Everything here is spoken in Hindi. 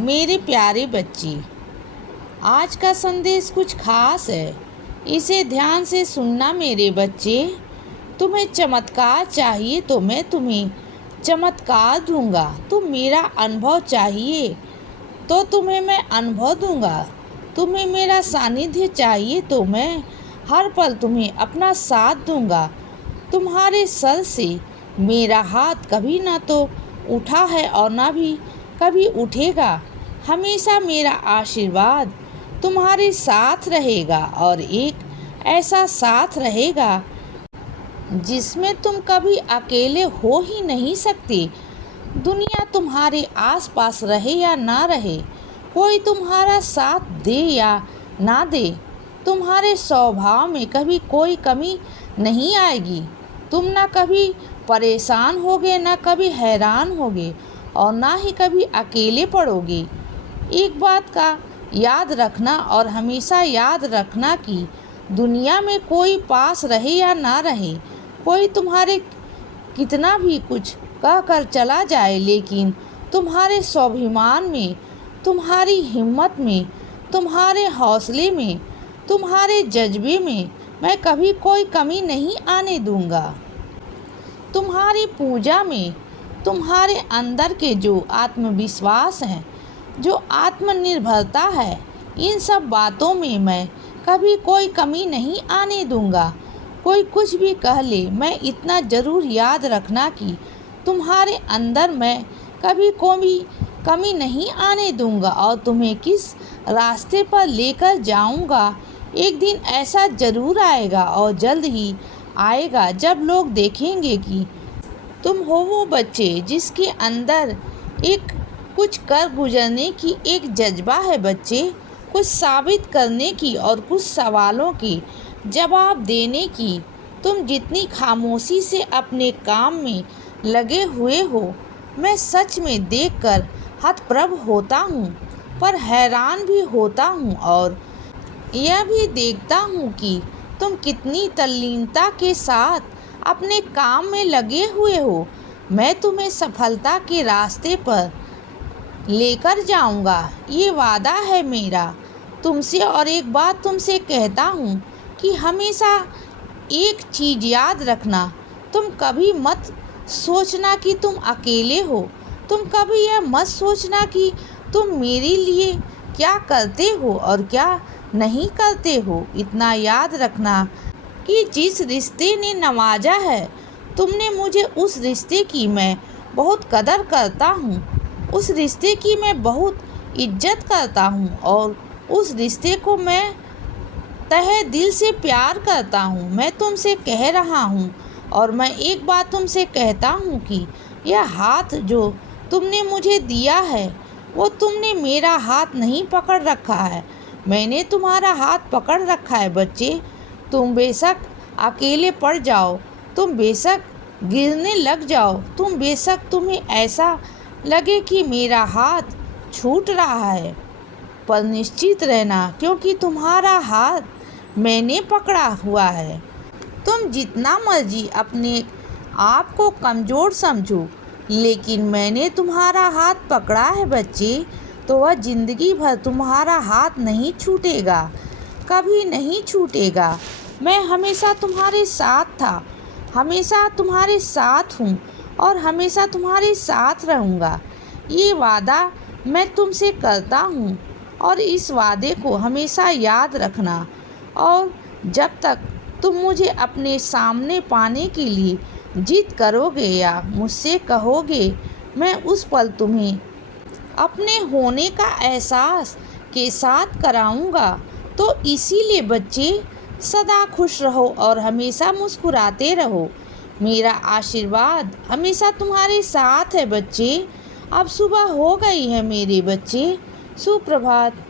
मेरे प्यारे बच्चे, आज का संदेश कुछ खास है। इसे ध्यान से सुनना मेरे बच्चे। तुम्हें चमत्कार चाहिए तो मैं तुम्हें चमत्कार दूंगा। तुम मेरा अनुभव चाहिए तो तुम्हें मैं अनुभव दूंगा। तुम्हें मेरा सानिध्य चाहिए तो मैं हर पल तुम्हें अपना साथ दूंगा। तुम्हारे सर से मेरा हाथ कभी ना तो उठा है और ना भी कभी उठेगा। हमेशा मेरा आशीर्वाद तुम्हारे साथ रहेगा और एक ऐसा साथ रहेगा जिसमें तुम कभी अकेले हो ही नहीं सकते। दुनिया तुम्हारे आसपास रहे या ना रहे, कोई तुम्हारा साथ दे या ना दे, तुम्हारे स्वभाव में कभी कोई कमी नहीं आएगी। तुम ना कभी परेशान होगे, ना कभी हैरान होगे और ना ही कभी अकेले पड़ोगे। एक बात का याद रखना और हमेशा याद रखना कि दुनिया में कोई पास रहे या ना रहे, कोई तुम्हारे कितना भी कुछ कह कर चला जाए, लेकिन तुम्हारे स्वाभिमान में, तुम्हारी हिम्मत में, तुम्हारे हौसले में, तुम्हारे जज्बे में मैं कभी कोई कमी नहीं आने दूंगा। तुम्हारी पूजा में तुम्हारे अंदर के जो आत्मविश्वास है, जो आत्मनिर्भरता है, इन सब बातों में मैं कभी कोई कमी नहीं आने दूंगा। कोई कुछ भी कह ले, मैं इतना ज़रूर याद रखना कि तुम्हारे अंदर मैं कभी कोई कमी नहीं आने दूंगा और तुम्हें किस रास्ते पर लेकर जाऊंगा। एक दिन ऐसा ज़रूर आएगा और जल्द ही आएगा जब लोग देखेंगे कि तुम हो वो बच्चे जिसके अंदर एक कुछ कर गुजरने की एक जज्बा है। बच्चे, कुछ साबित करने की और कुछ सवालों की जवाब देने की। तुम जितनी खामोशी से अपने काम में लगे हुए हो, मैं सच में देखकर हतप्रभ होता हूँ, पर हैरान भी होता हूँ और यह भी देखता हूँ कि तुम कितनी तल्लीनता के साथ अपने काम में लगे हुए हो। मैं तुम्हें सफलता के रास्ते पर लेकर जाऊंगा, ये वादा है मेरा तुमसे। और एक बात तुमसे कहता हूँ कि हमेशा एक चीज़ याद रखना, तुम कभी मत सोचना कि तुम अकेले हो। तुम कभी यह मत सोचना कि तुम मेरे लिए क्या करते हो और क्या नहीं करते हो। इतना याद रखना कि जिस रिश्ते ने नवाजा है तुमने मुझे, उस रिश्ते की मैं बहुत कदर करता हूँ, उस रिश्ते की मैं बहुत इज्जत करता हूँ और उस रिश्ते को मैं तहे दिल से प्यार करता हूँ। मैं तुमसे कह रहा हूँ और मैं एक बात तुमसे कहता हूँ कि यह हाथ जो तुमने मुझे दिया है, वो तुमने मेरा हाथ नहीं पकड़ रखा है, मैंने तुम्हारा हाथ पकड़ रखा है। बच्चे, तुम बेशक अकेले पड़ जाओ, तुम बेशक गिरने लग जाओ, तुम बेशक तुम्हें ऐसा लगे कि मेरा हाथ छूट रहा है, पर निश्चित रहना क्योंकि तुम्हारा हाथ मैंने पकड़ा हुआ है। तुम जितना मर्जी अपने आप को कमज़ोर समझो, लेकिन मैंने तुम्हारा हाथ पकड़ा है बच्चे, तो वह ज़िंदगी भर तुम्हारा हाथ नहीं छूटेगा, कभी नहीं छूटेगा। मैं हमेशा तुम्हारे साथ था, हमेशा तुम्हारे साथ हूँ और हमेशा तुम्हारे साथ रहूँगा। ये वादा मैं तुमसे करता हूँ और इस वादे को हमेशा याद रखना। और जब तक तुम मुझे अपने सामने पाने के लिए जिद करोगे या मुझसे कहोगे, मैं उस पल तुम्हें अपने होने का एहसास के साथ कराऊंगा। तो इसीलिए बच्चे, सदा खुश रहो और हमेशा मुस्कुराते रहो। मेरा आशीर्वाद हमेशा तुम्हारे साथ है बच्चे। अब सुबह हो गई है मेरे बच्चे, सुप्रभात।